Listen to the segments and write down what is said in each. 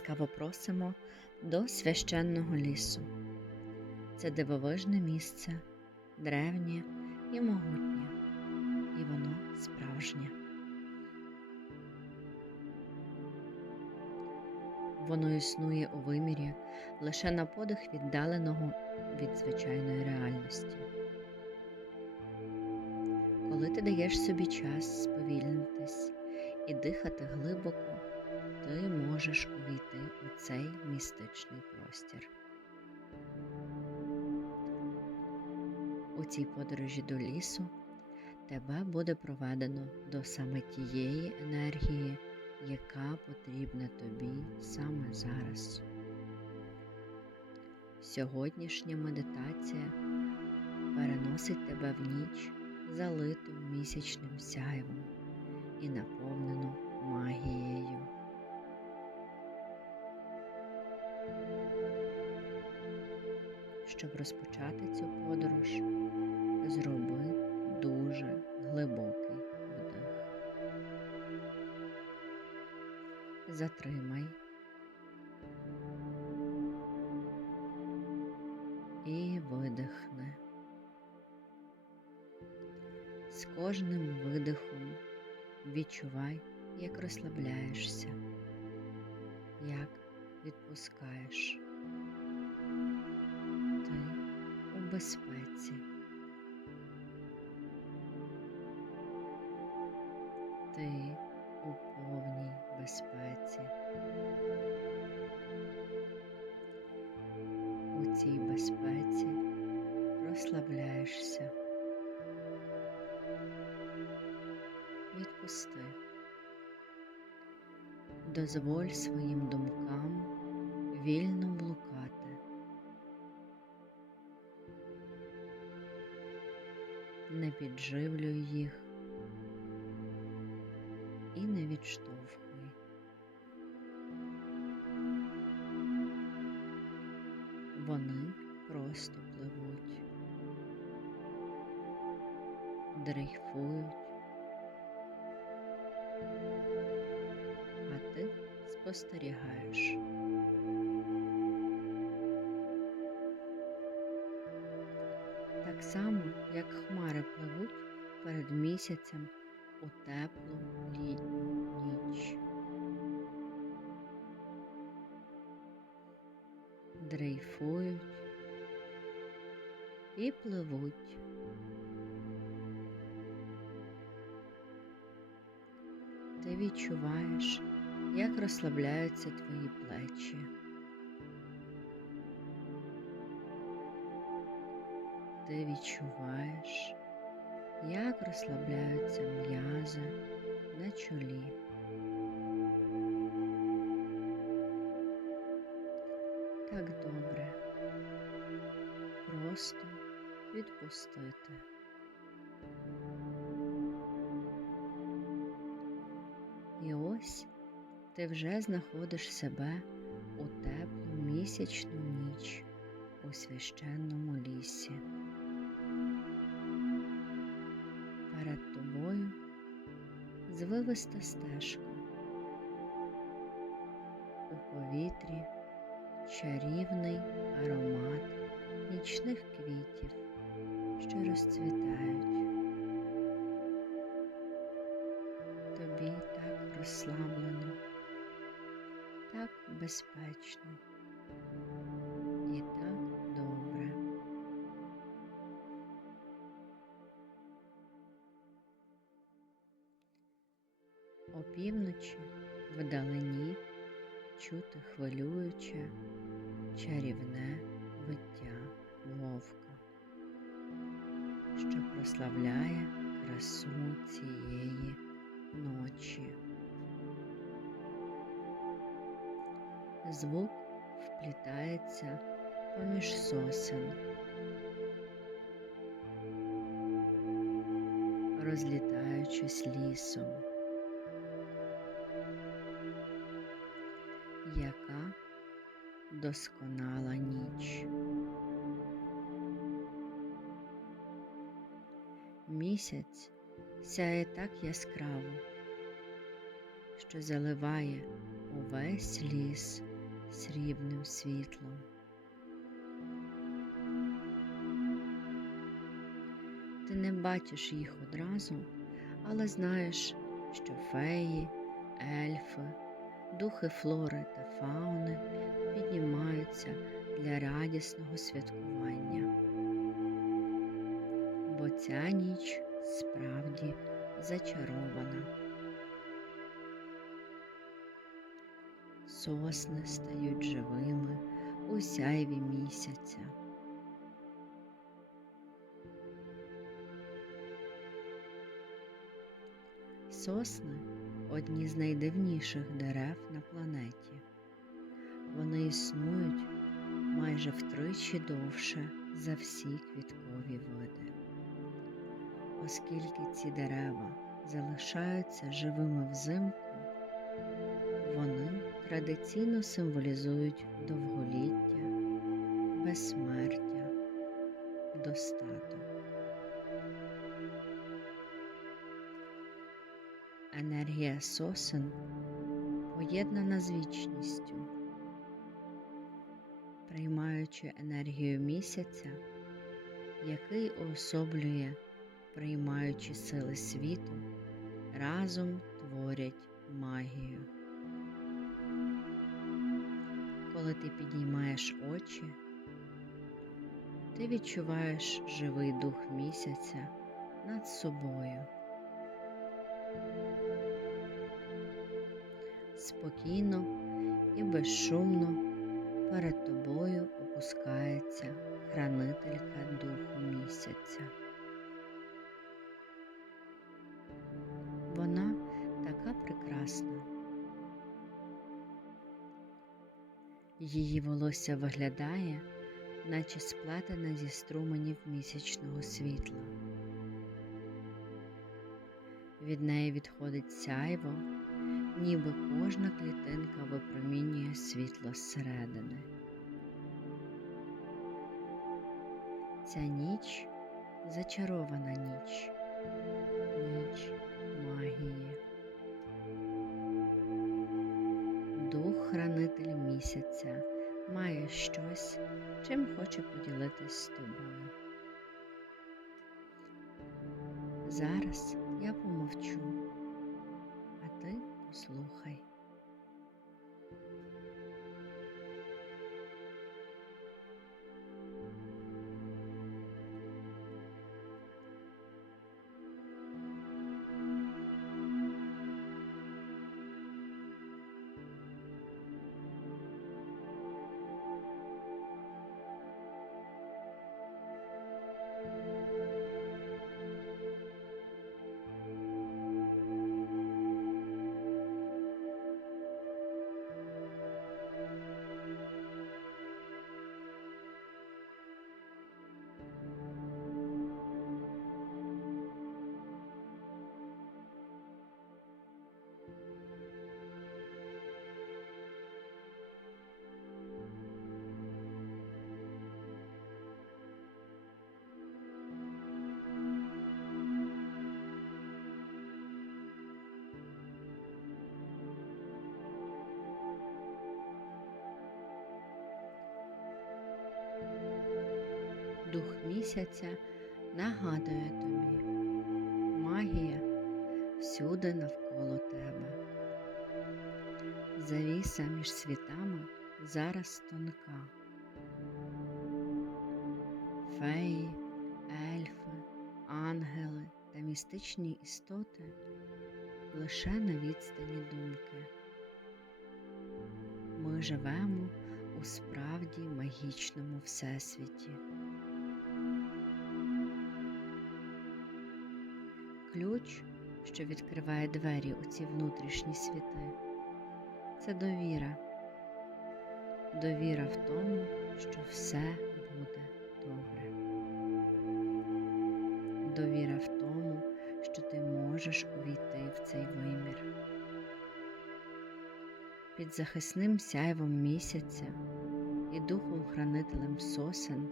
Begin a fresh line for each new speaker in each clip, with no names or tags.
Ласкаво просимо до священного лісу. Це дивовижне місце, древнє і могутнє, і воно справжнє. Воно існує у вимірі лише на подих віддаленого від звичайної реальності. Коли ти даєш собі час сповільнитись і дихати глибоко, ти можеш увійти цей містичний простір. У цій подорожі до лісу тебе буде проведено до саме тієї енергії, яка потрібна тобі саме зараз. Сьогоднішня медитація переносить тебе в ніч, залиту місячним сяйвом і наповнену магією. Щоб розпочати цю подорож, зроби дуже глибокий вдих. Затримай і видихни. З кожним видихом відчувай, як розслабляєшся, як відпускаєш. Безпеці. Ти у повній безпеці. У цій безпеці розслабляєшся. Відпусти. Дозволь своїм думкам вільно Не підживлюй їх і не відштовхуй. Вони просто пливуть, дрейфують, а ти спостерігаєш. Так само, як хмари пливуть перед місяцем у теплу літню ніч. Дрейфують і пливуть. Ти відчуваєш, як розслабляються твої плечі. Ти відчуваєш, як розслабляються м'язи на чолі. Так добре. Просто відпустити. І ось ти вже знаходиш себе у теплу місячну ніч у священному лісі. Звивиста стежка. У повітрі чарівний аромат нічних квітів, що розцвітають. Тобі так розслаблено, так безпечно Опівночі вдалині чути хвилююче, чарівне виття вовка, що прославляє красу цієї ночі. Звук вплітається поміж сосен, розлітаючись лісом. Досконала ніч. Місяць сяє так яскраво, що заливає весь ліс срібним світлом. Ти не бачиш їх одразу, але знаєш, що феї, ельфи, духи флори та фауни радісного святкування. Бо ця ніч справді зачарована. Сосни стають живими у сяйві місяця. Сосни одні з найдивніших дерев на планеті. Вони існують майже втричі довше за всі квіткові види. Оскільки ці дерева залишаються живими взимку, вони традиційно символізують довголіття, безсмертя, достаток. Енергія сосен поєднана з вічністю, приймаючи енергію місяця, який уособлює приймаючи сили світу, разом творять магію. Коли ти підіймаєш очі, ти відчуваєш живий дух місяця над собою. Спокійно і безшумно перед тобою опускається хранителька духу місяця. Вона така прекрасна. Її волосся виглядає, наче сплетене зі струменів місячного світла. Від неї відходить сяйво, ніби кожна клітинка випромінює світло зсередини. Ця ніч зачарована ніч, ніч магії. Дух хранитель місяця має щось, чим хоче поділитись з тобою. Зараз я помовчу, а ти послухай. Дух місяця нагадує тобі, магія всюди навколо тебе. Завіса між світами зараз тонка. Феї, ельфи, ангели та містичні істоти лише на відстані думки. Ми живемо у справді магічному всесвіті. Ключ, що відкриває двері у ці внутрішні світи, це довіра. Довіра в тому, що все буде добре. Довіра в тому, що ти можеш увійти в цей вимір. Під захисним сяйвом місяця і духом хранителем сосен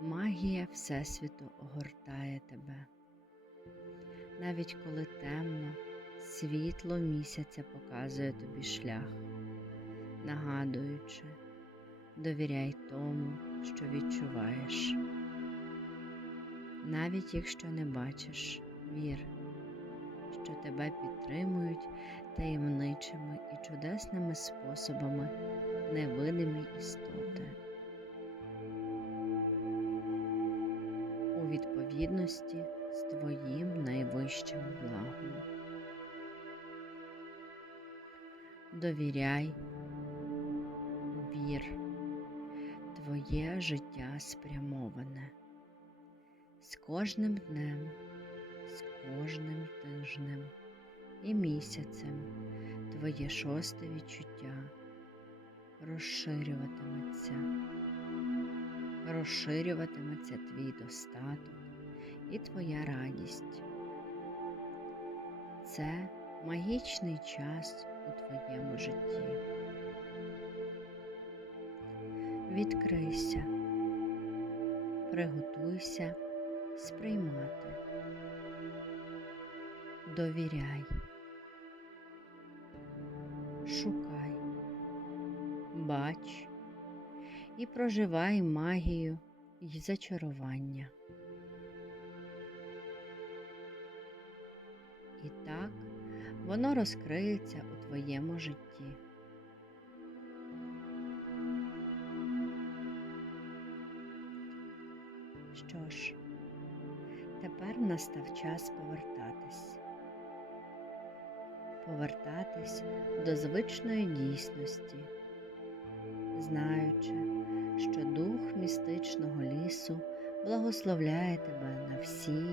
магія Всесвіту огортає тебе. Навіть коли темно, світло місяця показує тобі шлях. нагадуючи, довіряй тому, що відчуваєш. Навіть якщо не бачиш, вір, що тебе підтримують таємничими і чудесними способами невидимі істоти. У відповідності з твоїм найвищим благом. Довіряй, вір, твоє життя спрямоване. З кожним днем, з кожним тижнем і місяцем твоє шосте відчуття розширюватиметься, розширюватиметься твій достаток і твоя радість. Це магічний час у твоєму житті. Відкрийся, приготуйся сприймати, довіряй, шукай, бач і проживай магію й зачарування. Воно розкриється у твоєму житті. Що ж, тепер настав час повертатись. Повертатись до звичної дійсності, знаючи, що дух містичного лісу благословляє тебе на всі